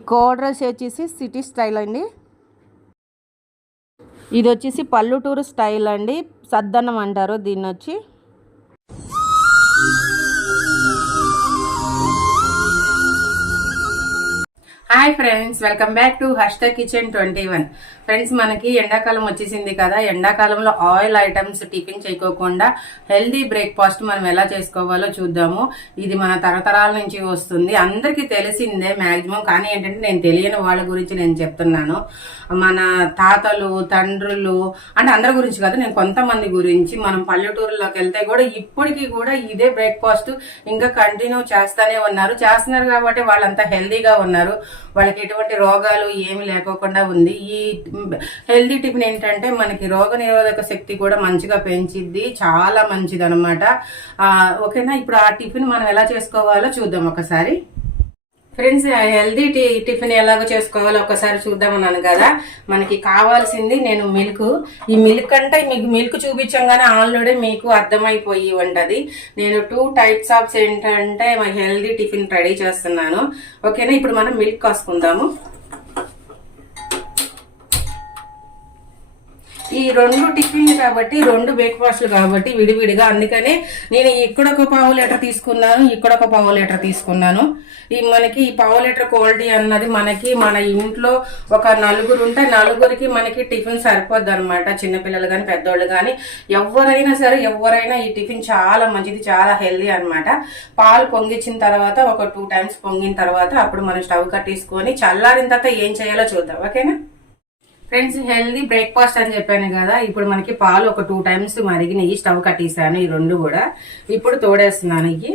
Code rice వచ్చేసి city style అండి. ఇది వచ్చేసి పల్లెటూరు స్టైల్ అండి, సద్దన్నం అంటారు దీన్ని వచ్చి. Hi friends, welcome back to Harshita kitchen 21. Friends, మనకి ఎండాకాలం వచ్చేసింది కదా. ఎండాకాలంలో ఆయిల్ ఐటమ్స్ టిఫిన్ చేయకోకుండా హెల్దీ బ్రేక్ఫాస్ట్ మనం ఎలా చేసుకోవాలో చూద్దాము. ఇది మన తరతరాల నుంచి వస్తుంది, అందరికీ తెలిసిందే మ్యాక్సిమం. కానీ ఏంటంటే నేను తెలియని వాళ్ళ గురించి నేను చెప్తున్నాను. మన తాతలు, తండ్రులు అంటే అందరి గురించి కాదు, నేను కొంతమంది గురించి. మనం పల్లెటూరులోకి వెళ్తే కూడా ఇప్పటికీ కూడా ఇదే బ్రేక్ఫాస్ట్ ఇంకా కంటిన్యూ చేస్తున్నారు కాబట్టి వాళ్ళంతా హెల్దీగా ఉన్నారు. వాళ్ళకి ఎటువంటి రోగాలు ఏమి లేకోకుండా ఉంది. ఈ హెల్దీ టిఫిన్ ఏంటంటే మనకి రోగ నిరోధక శక్తి కూడా మంచిగా పెంచిద్ది, చాలా మంచిది అనమాట. ఓకేనా, ఇప్పుడు ఆ టిఫిన్ మనం ఎలా చేసుకోవాలో చూద్దాం ఒకసారి. ఫ్రెండ్స్, హెల్దీ టిఫిన్ ఎలాగో చేసుకోవాలో ఒకసారి చూద్దామన్నాను కదా. మనకి కావాల్సింది నేను మిల్క్. ఈ మిల్క్ అంటే మీకు మిల్క్ చూపించంగానే ఆల్రెడీ మీకు అర్థమైపోయి ఉంటది. నేను 2 టైప్స్ ఆఫ్ ఏంటంటే హెల్దీ టిఫిన్ రెడీ చేస్తున్నాను. ఓకేనా, ఇప్పుడు మనం మిల్క్ కాసుకుందాము. ఈ 2 టిఫిన్లు కాబట్టి 2 బ్రేక్ఫాస్ట్లు కాబట్టి విడివిడిగా, అందుకనే నేను ఇక్కడ ఒక పావు లీటర్ తీసుకున్నాను, ఇక్కడ ఒక పావు లీటర్ తీసుకున్నాను. మనకి ఈ పావు లీటర్ క్వాలిటీ అన్నది మనకి మన ఇంట్లో ఒక 4 ఉంటే 4కి మనకి టిఫిన్ సరిపోద్ది అనమాట. చిన్నపిల్లలు కానీ పెద్దోళ్ళు కానీ ఎవరైనా ఈ టిఫిన్ చాలా మంచిది, చాలా హెల్దీ అనమాట. పాలు పొంగిచ్చిన తర్వాత ఒక 2 టైమ్స్ పొంగిన తర్వాత అప్పుడు మనం స్టవ్ కట్టేసుకొని చల్లారిన తర్వాత ఏం చేయాలో చూద్దాం. ఓకేనా ఫ్రెండ్స్, హెల్దీ బ్రేక్ఫాస్ట్ అని చెప్పాను కదా. ఇప్పుడు మనకి పాలు ఒక 2 టైమ్స్ మరిగినాయి, స్టవ్ కట్టేసాను. ఈ 2 కూడా ఇప్పుడు తోడేస్తున్నాను. ఇవి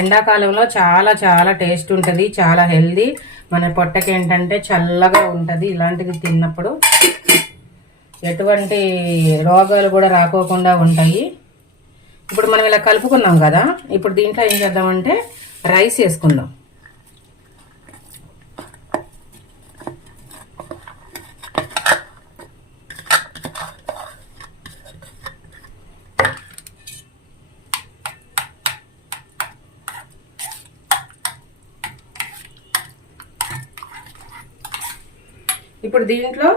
ఎండాకాలంలో చాలా చాలా టేస్ట్ ఉంటుంది, చాలా హెల్దీ. మన పొట్టకి ఏంటంటే చల్లగా ఉంటుంది. ఇలాంటివి తిన్నప్పుడు ఎటువంటి రోగాలు కూడా రాకోకుండా ఉంటాయి. ఇప్పుడు మనం ఇలా కలుపుకున్నాం కదా. ఇప్పుడు దీంట్లో ఏం చేద్దామంటే రైస్ వేసుకుందాం. ఇప్పుడు దీంట్లో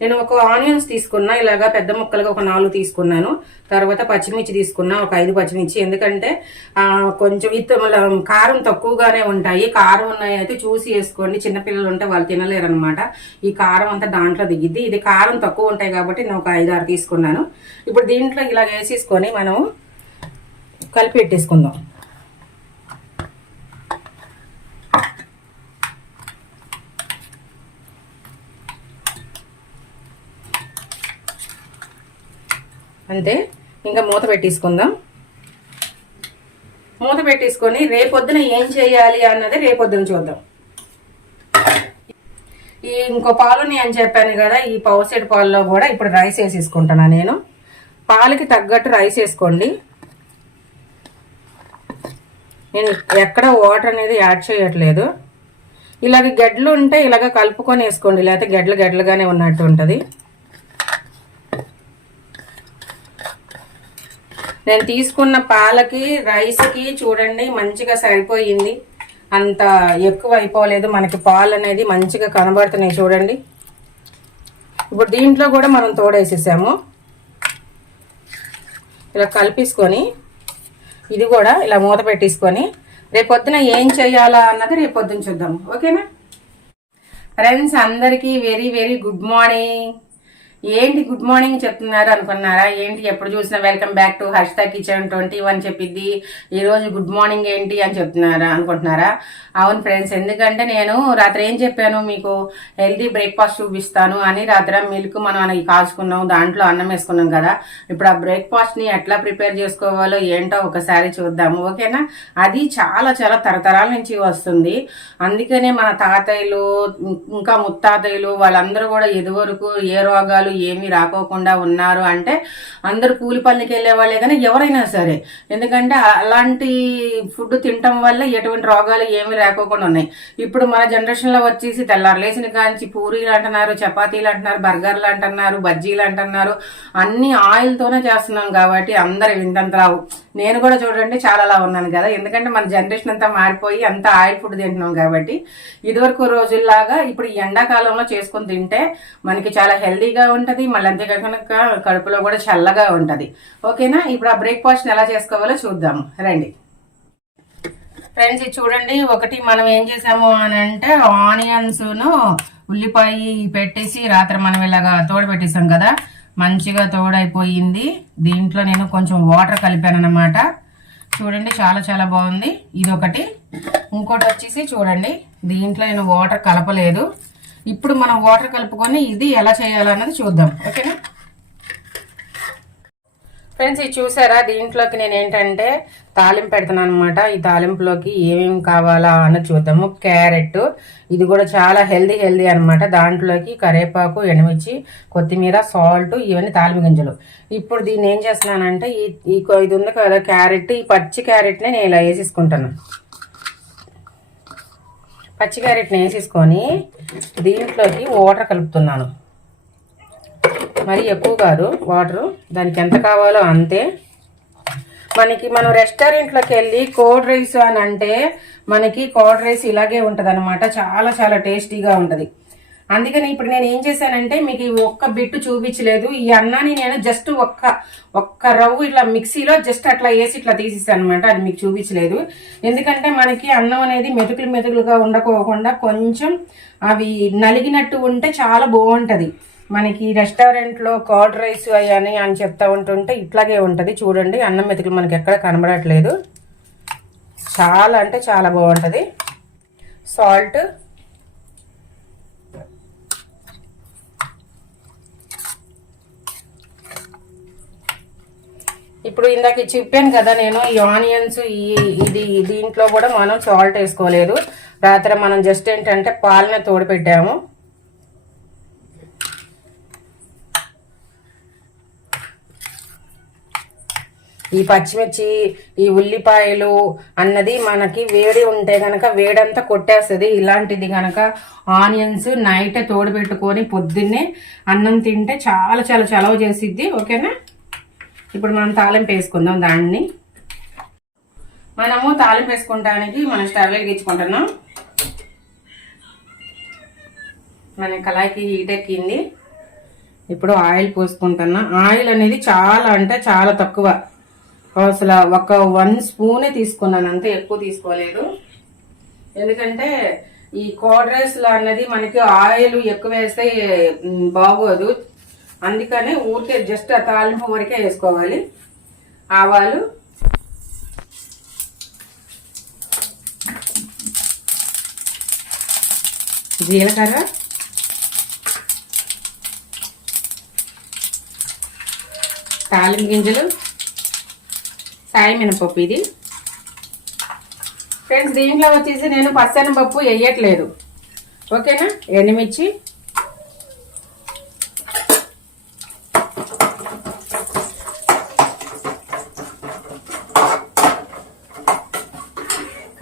నేను ఒక ఆనియన్స్ తీసుకున్నా, ఇలాగా పెద్ద ముక్కలుగా ఒక 4 తీసుకున్నాను. తర్వాత పచ్చిమిర్చి తీసుకున్నా, ఒక 5 పచ్చిమిర్చి. ఎందుకంటే కొంచెం కారం తక్కువగానే ఉంటాయి. కారం ఉన్నాయి అయితే చూసి వేసుకోండి. చిన్నపిల్లలు ఉంటే వాళ్ళు తినలేరు అనమాట. ఈ కారం అంతా దాంట్లో దిగిద్ది. ఇది కారం తక్కువ ఉంటాయి కాబట్టి నేను ఒక 5-6 తీసుకున్నాను. ఇప్పుడు దీంట్లో ఇలా వేసేసుకొని మనం కలిపి పెట్టేసుకుందాం. అంతే, ఇంకా మూత పెట్టేసుకుందాం. మూత పెట్టేసుకొని రేపొద్దున ఏం చేయాలి అన్నది రేపొద్దున చూద్దాం. ఇంకో పాలుని అని చెప్పాను కదా, ఈ పావు సెట్ పాలలో కూడా ఇప్పుడు రైస్ వేసేసుకుంటున్నా. నేను పాలకి తగ్గట్టు రైస్ వేసుకోండి. నేను ఎక్కడ వాటర్ అనేది యాడ్ చేయట్లేదు. ఇలాగ గడ్డలు ఉంటే ఇలాగ కలుపుకొని వేసుకోండి, లేకపోతే గడ్డలుగానే ఉన్నట్టు ఉంటుంది. నేను తీసుకున్న పాలకి రైస్కి చూడండి మంచిగా సరిపోయింది. అంత ఎక్కువ అయిపోలేదు. మనకి పాలు అనేది మంచిగా కనబడుతున్నాయి చూడండి. ఇప్పుడు దీంట్లో కూడా మనం తోడేసేసాము. ఇలా కలిపేసుకొని ఇది కూడా ఇలా మూత పెట్టేసుకొని రేపొద్దున ఏం చేయాలా అన్నది రేపొద్దున చూద్దాం. ఓకేనా ఫ్రెండ్స్, అందరికీ వెరీ వెరీ గుడ్ మార్నింగ్. ఏంటి గుడ్ మార్నింగ్ చెప్తున్నారు అనుకున్నారా? ఏంటి ఎప్పుడు చూసినా welcome back to Harshita kitchen 21 చెప్పిద్ది, ఈరోజు గుడ్ మార్నింగ్ ఏంటి అని చెప్తున్నారా అనుకుంటున్నారా? అవును ఫ్రెండ్స్, ఎందుకంటే నేను రాత్రి ఏం చెప్పాను మీకు, హెల్దీ బ్రేక్ఫాస్ట్ చూపిస్తాను అని. రాత్రి మిల్క్ మనం కాల్చుకున్నాం, దాంట్లో అన్నం వేసుకున్నాం కదా. ఇప్పుడు ఆ బ్రేక్ఫాస్ట్ని ఎట్లా ప్రిపేర్ చేసుకోవాలో ఏంటో ఒకసారి చూద్దాము. ఓకేనా, అది చాలా చాలా తరతరాల నుంచి వస్తుంది. అందుకనే మన తాతయ్యలు ఇంకా ముత్తాతయ్యలు వాళ్ళందరూ కూడా ఇదివరకు ఏ రోగాలు ఏమి రాకోకుండా ఉన్నారు అంటే అందరు కూలి పనులకి వెళ్ళే వాళ్ళే కానీ ఎవరైనా సరే. ఎందుకంటే అలాంటి ఫుడ్ తినటం వల్ల ఎటువంటి రోగాలు ఏమి రాకోకుండా ఉన్నాయి. ఇప్పుడు మన జనరేషన్ లో వచ్చేసి తెల్లారు లేచిన కాంచి పూరీలు అంటున్నారు, చపాతీలు అంటున్నారు, బర్గర్లు అంటున్నారు, బజ్జీలు అంటున్నారు. అన్ని ఆయిల్ తోనే చేస్తున్నాం కాబట్టి అందరు వింతంతరావు నేను కూడా చూడండి చాలా అలా ఉన్నాను కదా, ఎందుకంటే మన జనరేషన్ అంతా మారిపోయి అంతా ఆయిల్ ఫుడ్ తింటున్నాం కాబట్టి. ఇదివరకు రోజుల్లాగా ఇప్పుడు ఈ ఎండాకాలంలో చేసుకుని తింటే మనకి చాలా హెల్దీగా ఉంటుంది, మళ్ళీ అంతేకాకుండా కడుపులో కూడా చల్లగా ఉంటుంది. ఓకేనా, ఇప్పుడు ఆ బ్రేక్ఫాస్ట్ ఎలా చేసుకోవాలో చూద్దాము రండి. ఫ్రెండ్స్ ఇది చూడండి, ఒకటి మనం ఏం చేసాము అని అంటే ఆనియన్స్ను ఉల్లిపాయ పెట్టేసి రాత్రి మనం ఇలాగా తోడు పెట్టేసాం కదా, మంచిగా తోడైపోయింది. దీంట్లో నేను కొంచెం వాటర్ కలిపాను అన్నమాట. చూడండి చాలా చాలా బాగుంది. ఇదొకటి. ఇంకోటి వచ్చేసి చూడండి, దీంట్లో నేను వాటర్ కలపలేదు. ఇప్పుడు మనం వాటర్ కలుపుకొని ఇది ఎలా చేయాలన్నది చూద్దాం. ఓకేనా ఫ్రెండ్స్, ఇది చూసారా, దీంట్లోకి నేను ఏంటంటే తాలింపు పెడుతున్నాను అనమాట. ఈ తాలింపులోకి ఏమేమి కావాలా అన్నది చూద్దాము. క్యారెట్, ఇది కూడా చాలా హెల్దీ అనమాట. దాంట్లోకి కరివేపాకు, ఎండుమిర్చి, కొత్తిమీర, సాల్ట్, ఇవన్నీ తాలింపు గింజలు. ఇప్పుడు దీన్ని ఏం చేస్తున్నానంటే ఇది ఉంది కదా క్యారెట్, ఈ పచ్చి క్యారెట్ని నేను ఇలా వేసేసుకుంటాను. పచ్చి క్యారెట్ని వేసేసుకొని దీంట్లోకి వాటర్ కలుపుతున్నాను. మరి ఎక్కువ కాదు వాటరు, దానికి ఎంత కావాలో అంతే. మనం రెస్టారెంట్లోకి వెళ్ళి కోల్డ్ రైస్ అని అంటే మనకి కోల్డ్ రైస్ ఇలాగే ఉంటుంది అనమాట. చాలా చాలా టేస్టీగా ఉంటుంది. అందుకని ఇప్పుడు నేను ఏం చేశానంటే మీకు ఒక్క బిట్టు చూపించలేదు. ఈ అన్నాన్ని నేను జస్ట్ ఒక్క రవ్వు ఇట్లా మిక్సీలో జస్ట్ అట్లా వేసి ఇట్లా తీసేసాను అనమాట. అది మీకు చూపించలేదు, ఎందుకంటే మనకి అన్నం అనేది మెతుకులుగా ఉండకోకుండా కొంచెం అవి నలిగినట్టు ఉంటే చాలా బాగుంటుంది. మనకి రెస్టారెంట్లో కర్డ్ రైస్ అయ్యాని అని చెప్తా ఉంటుంటే ఇట్లాగే ఉంటుంది. చూడండి, అన్నం మెతుకులు మనకి ఎక్కడ కనబడట్లేదు. చాలా అంటే చాలా బాగుంటుంది. సాల్ట్, ఇప్పుడు ఇందాక చెప్పాను కదా నేను ఈ ఆనియన్స్ దీంట్లో కూడా మనం సాల్ట్ వేసుకోలేదు. రాత్రి మనం జస్ట్ ఏంటంటే పాలన తోడు పెట్టాము. ఈ పచ్చిమిర్చి, ఈ ఉల్లిపాయలు అన్నది మనకి వేడి ఉంటే గనక వేడంతా కొట్టేస్తుంది. ఇలాంటిది గనక ఆనియన్స్ నైట్ తోడు పెట్టుకొని పొద్దున్నే అన్నం తింటే చాలా చాలా చలవ చేసిద్ది. ఓకేనా, ఇప్పుడు మనం తాలింపు వేసుకుందాం. మనము తాలింపు వేసుకుంటానికి మనం స్టవ్ వెలిగించుకుంటున్నాం. మన కళాయికి హీట్ ఎక్కింది. ఇప్పుడు ఆయిల్ పోసుకుంటున్నా. ఆయిల్ అనేది చాలా అంటే చాలా తక్కువ, అసలు ఒక 1 స్పూనే తీసుకున్నాను, అంతే, ఎక్కువ తీసుకోలేదు. ఎందుకంటే ఈ కర్డ్ రైస్లో అన్నది మనకి ఆయిల్ ఎక్కువ వేస్తే బాగోదు. అందుకనే ఊరికే జస్ట్ ఆ తాలింపు వరకే వేసుకోవాలి. ఆవాలు, జీలకర్ర, తాలింపు గింజలు, సాయి మినపప్పు. ఇది ఫ్రెండ్స్, దీంట్లో వచ్చేసి నేను పచ్చెనపప్పు వేయట్లేదు. ఓకేనా, ఎండుమిర్చి,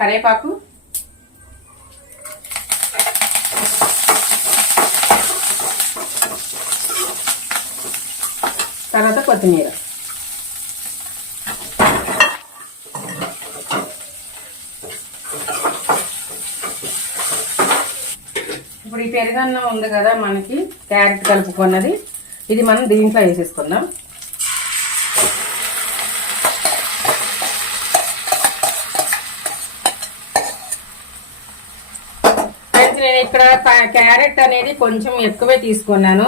కరివేపాకు, తర్వాత కొత్తిమీర. ఇప్పుడు ఈ పెరుగన్నం ఉంది కదా మనకి క్యారెట్ కలుపుకున్నది, ఇది మనం దీంట్లో వేసేసుకుందాం. నేను ఇక్కడ క్యారెట్ అనేది కొంచెం ఎక్కువే తీసుకున్నాను.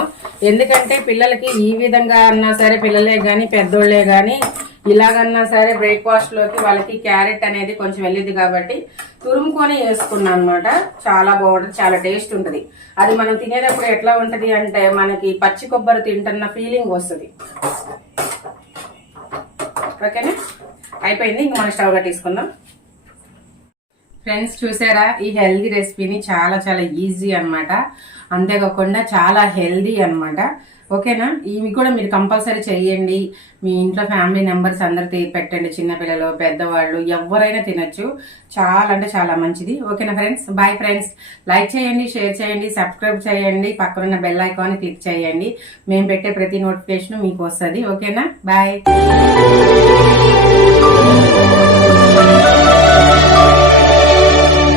ఎందుకంటే పిల్లలకి ఈ విధంగా అన్నా సరే, పిల్లలే కానీ పెద్దోళ్లే కానీ ఇలాగన్నా సరే బ్రేక్ఫాస్ట్ లోకి వాళ్ళకి క్యారెట్ అనేది కొంచెం వెళ్ళింది కాబట్టి తురుముకొని వేసుకున్నాను అనమాట. చాలా బాగుంటుంది, చాలా టేస్ట్ ఉంటుంది. అది మనం తినేటప్పుడు ఎట్లా ఉంటది అంటే మనకి పచ్చి కొబ్బరి తింటున్న ఫీలింగ్ వస్తుంది. ఓకేనా, అయిపోయింది. ఇంక మనం స్టవ్ కట్టేసుకుందాం. ఫ్రెండ్స్ చూసారా, ఈ హెల్దీ రెసిపీని చాలా చాలా ఈజీ అనమాట. అంతేకాకుండా చాలా హెల్దీ అనమాట. ఓకేనా, ఇవి కూడా మీరు కంపల్సరీ చెయ్యండి. మీ ఇంట్లో ఫ్యామిలీ మెంబర్స్ అందరు పెట్టండి, చిన్నపిల్లలు పెద్దవాళ్ళు ఎవరైనా తినచ్చు. చాలా అంటే చాలా మంచిది. ఓకేనా ఫ్రెండ్స్, బాయ్ ఫ్రెండ్స్. లైక్ చేయండి, షేర్ చేయండి, సబ్స్క్రైబ్ చేయండి, పక్కనున్న బెల్ ఐకాన్ క్లిక్ చేయండి. మేము పెట్టే ప్రతి నోటిఫికేషన్ మీకు వస్తుంది. ఓకేనా, బాయ్.